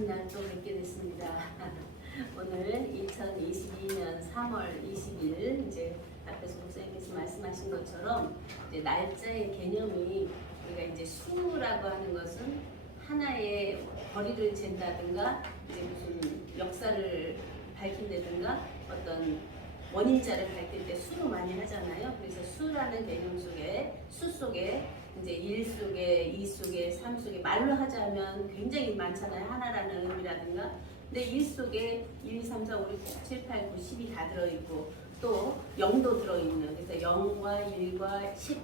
같은 날 또 뵙게 됐습니다. 오늘 2022년 3월 20일 이제 앞에서 목사님께서 말씀하신 것처럼 이제 날짜의 개념이 우리가 이제 수라고 하는 것은 하나의 거리를 잰다든가 이제 무슨 역사를 밝힌다든가 어떤 원인자를 밝힐 때 수로 많이 하잖아요. 그래서 수라는 개념 속에 수 속에 이제 1 속에 2 속에 3 속에 말로 하자면 굉장히 많잖아요. 하나라는 의미라든가. 근데 1 속에 1, 2, 3, 4, 5, 6, 7, 8, 9, 10이 다 들어있고 또 0도 들어있는 그래서 0과 1과 10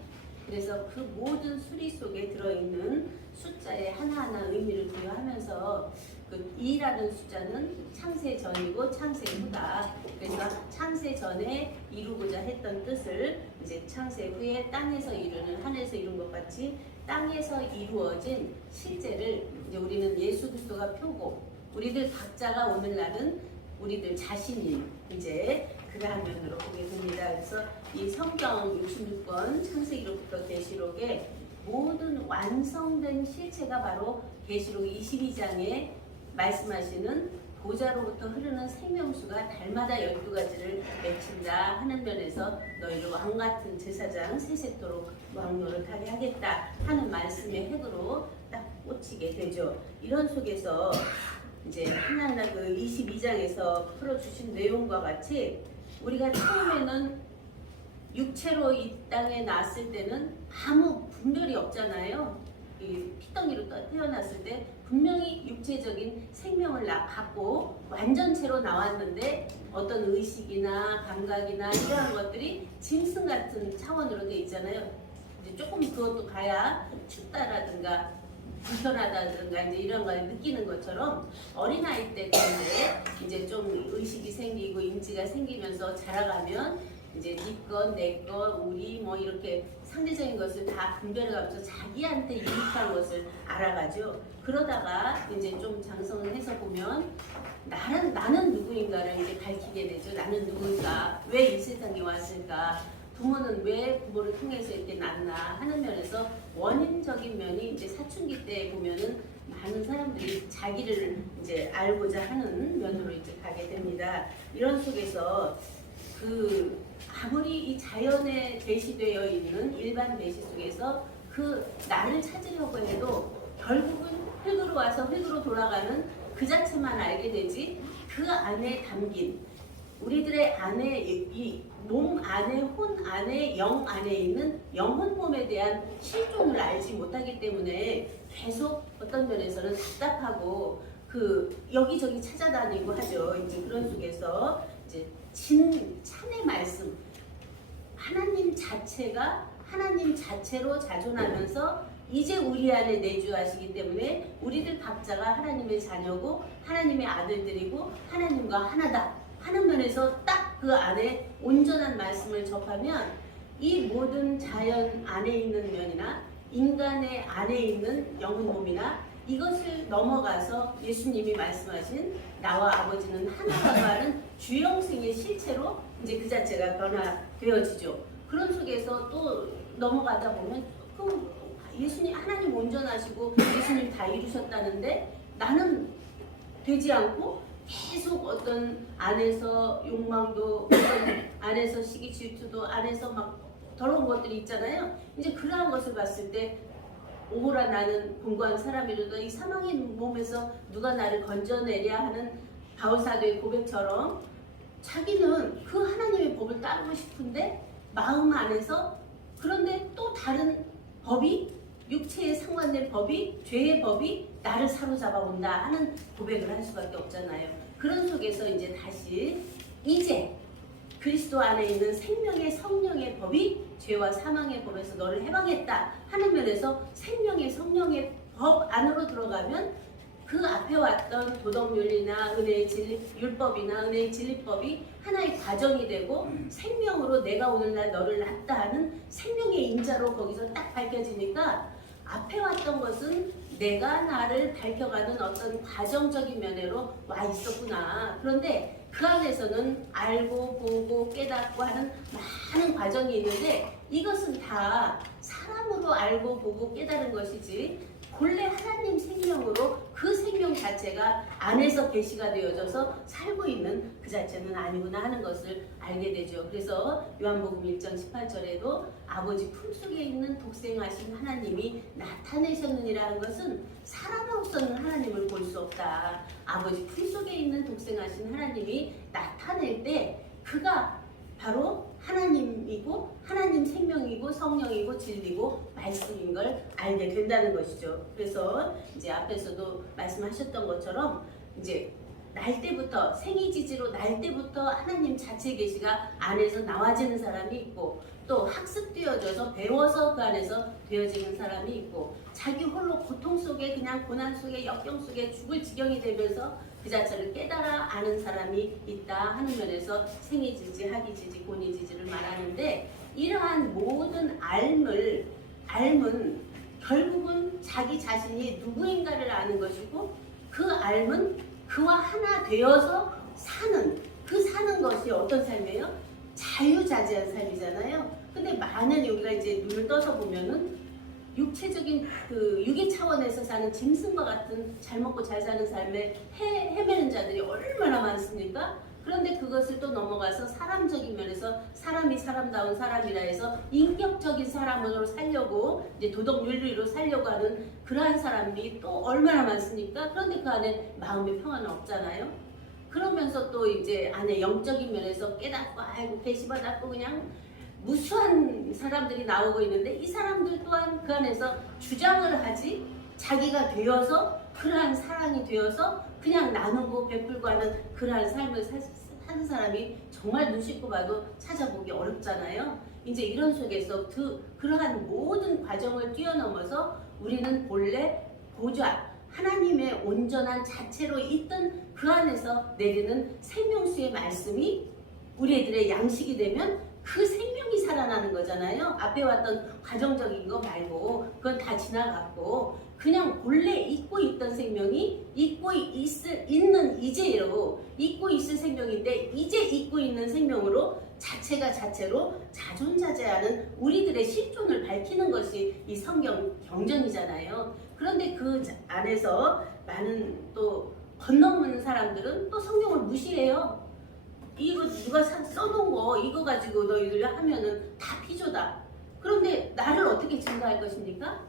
그래서 그 모든 수리 속에 들어있는 숫자의 하나하나 의미를 부여하면서 그 2라는 숫자는 창세 전이고 창세 후다. 그래서 창세 전에 이루고자 했던 뜻을 이제 창세 후에 땅에서 이루는 하늘에서 이룬 것 같이 땅에서 이루어진 실제를 이제 우리는 예수 그리스도가 표고 우리들 각자가 오늘날은 우리들 자신이 이제 그러한 면으로 보게 됩니다. 그래서 이 성경 66권 창세기로부터 계시록의 모든 완성된 실체가 바로 계시록 22장에 말씀하시는 보좌로부터 흐르는 생명수가 달마다 12가지를 맺힌다 하는 면에서 너희를 왕같은 제사장 세세토록 왕노릇하게 하겠다 하는 말씀의 핵으로 딱 꽂히게 되죠. 이런 속에서 이제 하나하나 그 22장에서 풀어주신 내용과 같이 우리가 처음에는 육체로 이 땅에 났을 때는 아무 분별이 없잖아요. 이 피덩이로 태어났을 때 분명히 육체적인 생명을 갖고 완전체로 나왔는데 어떤 의식이나 감각이나 이러한 것들이 짐승 같은 차원으로 돼 있잖아요. 이제 조금 그것도 가야 춥다라든가 불편하다든가 이제 이런 걸 느끼는 것처럼 어린아이 때 이제 좀 의식이 생기고 인지가 생기면서 자라가면 이제 네 것, 내 것, 우리 뭐 이렇게 상대적인 것을 다 분별해가면서 자기한테 유익한 것을 알아가죠. 그러다가 이제 좀 장성을 해서 보면 나는 누구인가를 이제 밝히게 되죠. 나는 누구인가, 왜 이 세상에 왔을까, 부모는 왜 부모를 통해서 이렇게 낳나 하는 면에서 원인적인 면이 이제 사춘기 때 보면은 많은 사람들이 자기를 이제 알고자 하는 면으로 이제 가게 됩니다. 이런 속에서 그 아무리 이 자연에 제시되어 있는 일반 계시 속에서 그 나를 찾으려고 해도 결국은 흙으로 와서 흙으로 돌아가는 그 자체만 알게 되지 그 안에 담긴 우리들의 안에 이 몸 안에 혼 안에 영 안에 있는 영혼 몸에 대한 실존을 알지 못하기 때문에 계속 어떤 면에서는 답답하고 그 여기저기 찾아다니고 하죠. 이제 그런 속에서 이제 찬의 말씀 하나님 자체가 하나님 자체로 자존하면서 이제 우리 안에 내주하시기 때문에 우리들 각자가 하나님의 자녀고 하나님의 아들들이고 하나님과 하나다 하는 면에서 딱 그 안에 온전한 말씀을 접하면 이 모든 자연 안에 있는 면이나 인간의 안에 있는 영혼 몸이나 이것을 넘어가서 예수님이 말씀하신 나와 아버지는 하나라고 하는 주영생의 실체로 이제 그 자체가 변화되어지죠. 그런 속에서 또 넘어가다 보면 그럼 예수님 하나님 온전하시고 예수님 다 이루셨다는데 나는 되지 않고 계속 어떤 안에서 욕망도 어떤 안에서 시기 질투도 안에서 막 더러운 것들이 있잖아요. 이제 그러한 것을 봤을 때 오호라 나는 공고한 사람이로다 이 사망의 몸에서 누가 나를 건져내랴 하는 바울사도의 고백처럼 자기는 그 하나님의 법을 따르고 싶은데 마음 안에서 그런데 또 다른 법이 육체에 상관된 법이 죄의 법이 나를 사로잡아 온다 하는 고백을 할 수밖에 없잖아요. 그런 속에서 이제 다시 이제 그리스도 안에 있는 생명의 성령의 법이 죄와 사망의 법에서 너를 해방했다 하는 면에서 생명의 성령의 법 안으로 들어가면 그 앞에 왔던 도덕윤리나 은혜의 진리, 율법이나 은혜의 진리법이 하나의 과정이 되고 생명으로 내가 오늘날 너를 낳다 하는 생명의 인자로 거기서 딱 밝혀지니까 앞에 왔던 것은 내가 나를 밝혀가는 어떤 과정적인 면으로 와 있었구나. 그런데 그 안에서는 알고 보고 깨닫고 하는 많은 과정이 있는데 이것은 다 사람으로 알고 보고 깨달은 것이지 본래 하나님 생명으로 그 생명 자체가 안에서 계시가 되어져서 살고 있는 그 자체는 아니구나 하는 것을 알게 되죠. 그래서 요한복음 1장 18절에도 아버지 품속에 있는 독생하신 하나님이 나타내셨느니라 하는 것은 사람으로서는 하나님을 볼 수 없다. 아버지 품속에 있는 독생하신 하나님이 나타낼 때 그가 바로 하나님이고 하나님 생명이고 성령이고 진리고 말씀인 걸 알게 된다는 것이죠. 그래서 이제 앞에서도 말씀하셨던 것처럼 이제 날 때부터 생이지지로 날 때부터 하나님 자체 계시가 안에서 나와지는 사람이 있고 또 학습되어져서 배워서 그 안에서 되어지는 사람이 있고 자기 홀로 고통 속에 그냥 고난 속에 역경 속에 죽을 지경이 되면서 그 자체를 깨달아 아는 사람이 있다 하는 면에서 생이지지 학이지지 고니지지를 말하는데 이러한 모든 알은 결국은 자기 자신이 누구인가를 아는 것이고 그 알은 그와 하나 되어서 사는 것이 어떤 삶이에요? 자유자재한 삶이잖아요. 근데 많은 우리가 이제 눈을 떠서 보면은 육체적인 그 유기 차원에서 사는 짐승과 같은 잘 먹고 잘 사는 삶에 헤매는 자들이 얼마나 많습니까? 그런데 그것을 또 넘어가서 사람적인 면에서 사람이 사람다운 사람이라 해서 인격적인 사람으로 살려고 이제 도덕 윤리로 살려고 하는 그러한 사람이 또 얼마나 많습니까? 그런데 그 안에 마음의 평화는 없잖아요. 그러면서 또 이제 안에 영적인 면에서 깨닫고 아이고 계시받았고 그냥 무수한 사람들이 나오고 있는데 이 사람들 또한 그 안에서 주장을 하지 자기가 되어서 그러한 사랑이 되어서 그냥 나누고 베풀고 하는 그러한 삶을 사는 사람이 정말 눈 씻고 봐도 찾아보기 어렵잖아요. 이제 이런 속에서 그러한 모든 과정을 뛰어넘어서 우리는 본래 보좌 하나님의 온전한 자체로 있던 그 안에서 내리는 생명수의 말씀이 우리들의 양식이 되면 그 생명이 살아나는 거잖아요. 앞에 왔던 과정적인 거 말고 그건 다 지나갔고 그냥 본래 잊고 있던 생명이 있는 이제로 잊고 있을 생명인데 이제 잊고 있는 생명으로 자체가 자체로 자존자재하는 우리들의 실존을 밝히는 것이 이 성경 경전이잖아요. 그런데 그 안에서 많은 또 건너는 사람들은 또 성경을 무시해요. 이거 누가 써놓은 거 이거 가지고 너희들 하면은 다 피조다. 그런데 나를 어떻게 증거할 것입니까?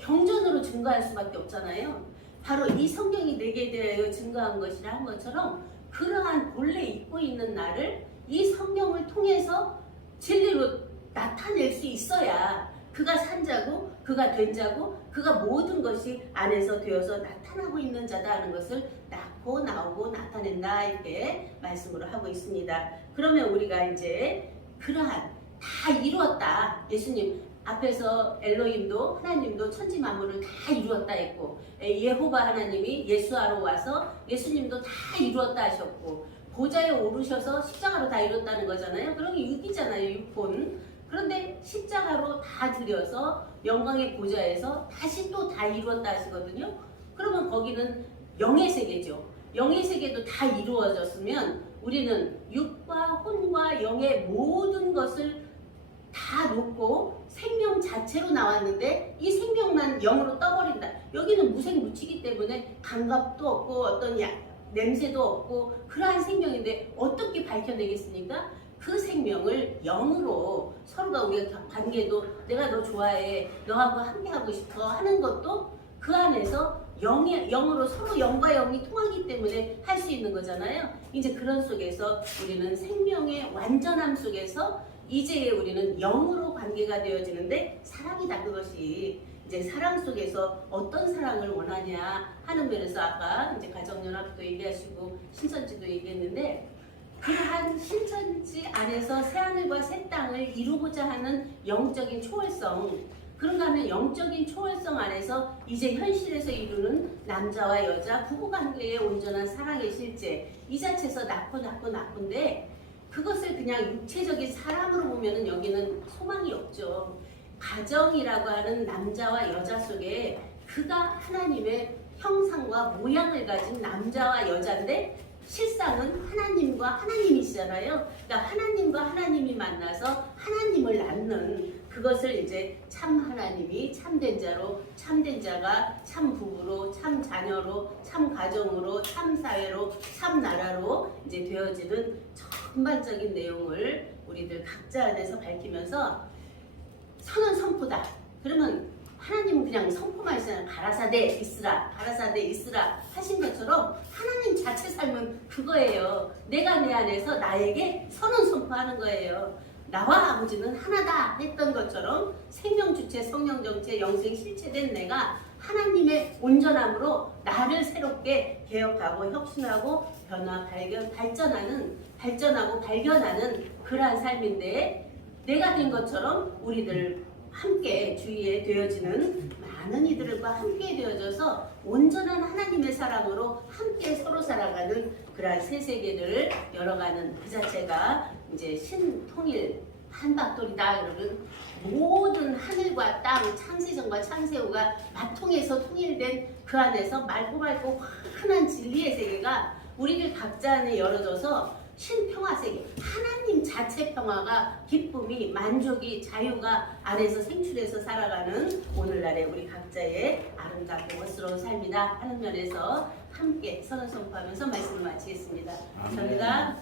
경전으로 증거할 수밖에 없잖아요. 바로 이 성경이 내게 대하여 증거한 것이라 한 것처럼 그러한 본래 잊고 있는 나를 이 성경을 통해서 진리로 나타낼 수 있어야 그가 산 자고 그가 된 자고 그가 모든 것이 안에서 되어서 나타나고 있는 자다 하는 것을 낳고 나오고 나타낸다 이렇게 말씀으로 하고 있습니다. 그러면 우리가 이제 그러한 다 이루었다. 예수님 앞에서 엘로힘도 하나님도 천지 만물을 다 이루었다 했고 예호바 하나님이 예수하러 와서 예수님도 다 이루었다 하셨고 보좌에 오르셔서 십자가로 다 이뤘다는 거잖아요. 그런 게 육이잖아요. 육본. 그런데 십자가로 다 들여서 영광의 보좌에서 다시 또 다 이루었다 하시거든요. 그러면 거기는 영의 세계죠. 영의 세계도 다 이루어졌으면 우리는 육과 혼과 영의 모든 것을 다 놓고 생명 자체로 나왔는데 이 생명만 영으로 떠버린다. 여기는 무생무치기 때문에 감각도 없고 어떤 냄새도 없고 그러한 생명인데 어떻게 밝혀내겠습니까? 그 생명을 영으로 서로가 우리가 관계도 내가 너 좋아해 너하고 함께하고 싶어 하는 것도 그 안에서 영으로 서로 영과 영이 통하기 때문에 할 수 있는 거잖아요. 이제 그런 속에서 우리는 생명의 완전함 속에서 이제 우리는 영으로 관계가 되어지는데 사랑이다. 그것이 이제 사랑 속에서 어떤 사랑을 원하냐 하는 면에서 아까 이제 가정연합도 얘기하시고 신천지도 얘기했는데 그러한 신천지 안에서 새하늘과 새 땅을 이루고자 하는 영적인 초월성, 그런가 하면 영적인 초월성 안에서 이제 현실에서 이루는 남자와 여자 부부관계의 온전한 사랑의 실제 이 자체에서 나쁜데 그것을 그냥 육체적인 사람으로 보면은 여기는 소망이 없죠. 가정이라고 하는 남자와 여자 속에 그가 하나님의 형상과 모양을 가진 남자와 여자인데 실상은 하나님과 하나님이시잖아요. 그러니까 하나님과 하나님이 만나서 하나님을 낳는 그것을 이제 참 하나님이 참된 자로, 참된 자가 참 부부로, 참 자녀로, 참 가정으로, 참 사회로, 참 나라로 이제 되어지는 전반적인 내용을 우리들 각자 안에서 밝히면서 선은 선포다. 그러면 하나님은 그냥 선포만 하시잖아요. 가라사대 있으라, 가라사대 있으라 하신 것처럼 하나님 자체 삶은 그거예요. 내가 내 안에서 나에게 선은 선포하는 거예요. 나와 아버지는 하나다 했던 것처럼 생명 주체, 성령 정체, 영생 실체된 내가 하나님의 온전함으로 나를 새롭게 개혁하고 혁신하고 변화, 발전하고 발견하는 그러한 삶인데, 내가 된 것처럼 우리들 함께 주위에 되어지는 많은 이들과 함께 되어져서 온전한 하나님의 사랑으로 함께 서로 살아가는 그러한 새 세계를 열어가는 그 자체가 이제 신통일 한박돌이다. 여러분, 모든 하늘과 땅, 창세전과 창세후가 마통해서 통일된 그 안에서 맑고 환한 진리의 세계가 우리들 각자 안에 열어져서 신평화 세계, 하나님 자체 평화가, 기쁨이, 만족이, 자유가 안에서 생출해서 살아가는 오늘날의 우리 각자의 아름답고 멋스러운 삶이다 하는 면에서 함께 선언 선포하면서 말씀을 마치겠습니다. 감사합니다.